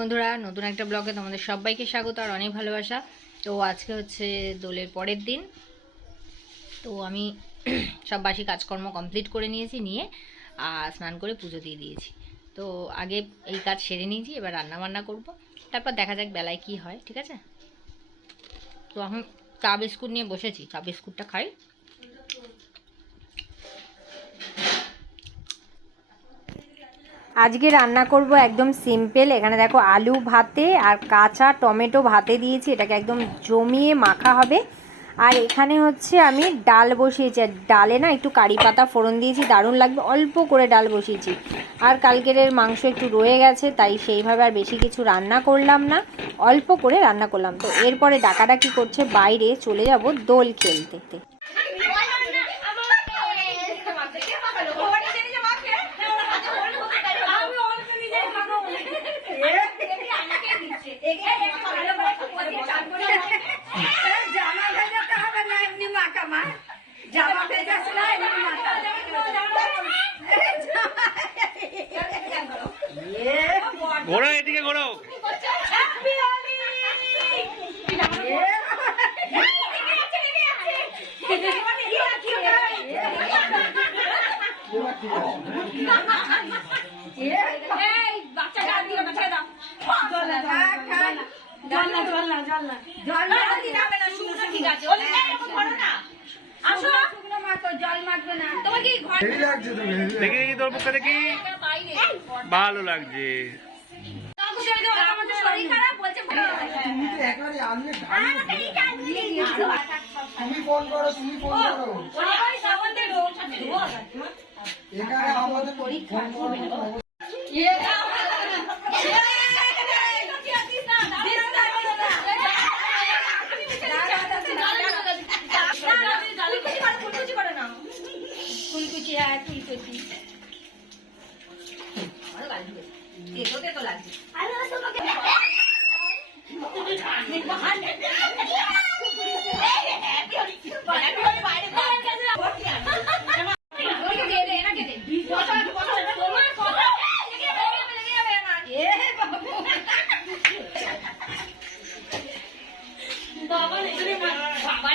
বন্ধুরা, নতুন একটা ব্লগে তোমাদের সবাইকে স্বাগত আর অনেক ভালোবাসা। তো আজকে হচ্ছে দোলের পরের দিন। তো আমি সব বাসি কাজকর্ম কমপ্লিট করে নিয়েছি, নিয়ে আর স্নান করে পুজো দিয়ে দিয়েছি। তো আগে এই কাজ সেরে নিয়েছি, এবার রান্না বান্না করব। তারপর দেখা যাক বেলায় কি হয়, ঠিক আছে? তো এখন চা বিস্কুট নিয়ে বসেছি, চা বিস্কুটটা খাই। আজকে রান্না করব একদম সিম্পল। এখানে দেখো আলু ভাতে আর কাঁচা টমেটো ভাতে দিয়েছি। এটাকে একদম জমিয়ে মাখা হবে। আর এখানে হচ্ছে আমি ডাল বসিয়েছি। আর ডালে না একটু কারি পাতা ফোড়ন দিয়েছি। দারুণ লাগবে, অল্প করে ডাল বসিয়েছি। আর কালকের মাংস একটু রয়ে গেছে, তাই সেইভাবে আর বেশি কিছু রান্না করলাম না। অল্প করে রান্না করলাম। তো এরপরে ডাকাডাকি করছে বাইরে, চলে যাব দোল খেলতে জামা ভেজাতে হবে না এমনি মাখা মা জামা ভেজাস না এমনি মাখা ঘোরো এদিকে ঘোরো হেভি লাগছে তো হেভি দেখি দেখি তোর মুখে দেখি। ভালো লাগছে। তুমি তো একবারে আনলে তুমি ফোন করো তুমি ফোন করো। এখানে আমাদের ফোন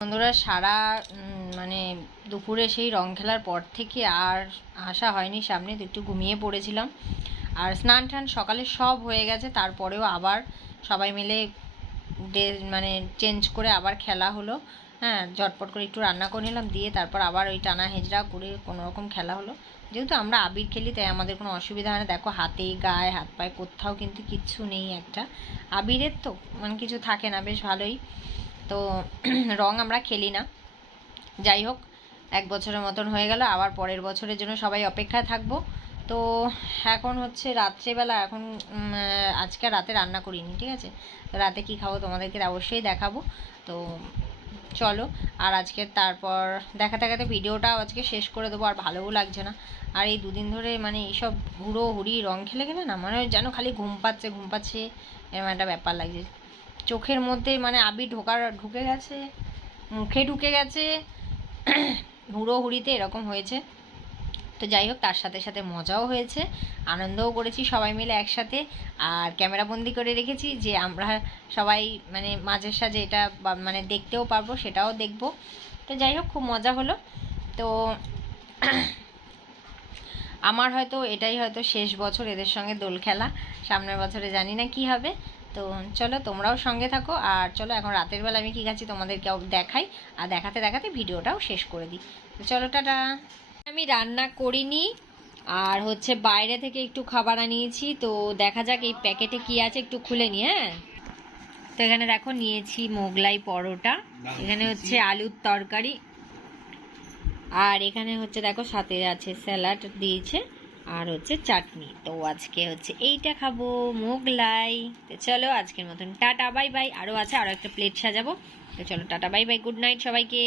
বন্ধুরা, সারা মানে দুপুরে সেই রং খেলার পর থেকে আর আসা হয়নি। সামনে তো একটু ঘুমিয়ে পড়েছিলাম। আর স্নান টান সকালে সব হয়ে গেছে। তারপরেও আবার সবাই মিলে মানে চেঞ্জ করে আবার খেলা হলো। হ্যাঁ ঝটপট করে একটু রান্না করে নিলাম, দিয়ে তারপর আবার ওই টানা হেজড়া করে কোনো রকম খেলা হলো। যেহেতু আমরা আবির খেলি, তাই আমাদের কোনো অসুবিধা হয় না। দেখো হাতে, গায়ে, হাত পায়ে কোথাও কিন্তু কিচ্ছু নেই একটা। আবিরের তো মানে কিছু থাকে না, বেশ ভালোই। তো রং আমরা খেলি না। যাই হোক, এক বছরের মতন হয়ে গেল, আবার পরের বছরের জন্য সবাই অপেক্ষায় থাকব। তো এখন হচ্ছে রাত্রেবেলা, এখন আজকে রাতে রান্না করিনি, ঠিক আছে? তো রাতে কি খাব তোমাদেরকে অবশ্যই দেখাবো। তো চলো, আর আজকে তারপর দেখা দেখাতে ভিডিওটাও আজকে শেষ করে দেবো, আর ভালোও লাগছে না। আর এই দুদিন ধরে মানে এইসব ঘুরো হুড়ি রং খেলে গেলে না মানে যেন খালি ঘুম পাচ্ছে ঘুম পাচ্ছে এরকম একটা ব্যাপার লাগছে। চোখের মধ্যে মানে আবির ঢোকার, ঢুকে গেছে, মুখে ঢুকে গেছে, হুড়ো হুড়িতে এরকম হয়েছে। তো যাই হোক, তার সাথে সাথে মজাও হয়েছে, আনন্দও করেছি সবাই মিলে একসাথে। আর ক্যামেরাবন্দি করে রেখেছি যে আমরা সবাই মানে মাঝের সাঝে এটা মানে দেখতেও পারব, সেটাও দেখব। তো যাই হোক, খুব মজা হলো। তো আমার হয়তো এটাই হয়তো শেষ বছর এদের সঙ্গে দোল খেলা, সামনের বছরে জানি না কি হবে। তো চলো, তোমরাও সঙ্গে থাকো। আর চলো, এখন রাতের বেলা আমি কী খাচ্ছি তোমাদেরকেও দেখাই। আর দেখাতে দেখাতে ভিডিওটাও শেষ করে দিই। তো চলো, টাটা! আমি রান্না করিনি আর হচ্ছে বাইরে থেকে একটু খাবার আনিয়েছি তো দেখা যাক এই প্যাকেটে কি আছে একটু খুলে নি হ্যাঁ? তো এখানে দেখো নিয়েছি মোগলাই পরোটা এখানে হচ্ছে আলুর তরকারি আর এখানে হচ্ছে দেখো সাথে আছে স্যালাড দিয়েছে আর হচ্ছে চাটনি। তো আজকে হচ্ছে এইটা খাব মোগলাই। তো চলো আজকের মতন টাটা বাই বাই। আরও আছে আরও একটা প্লেট সাজাবো। তো চলো tata bye bye good night সবাইকে।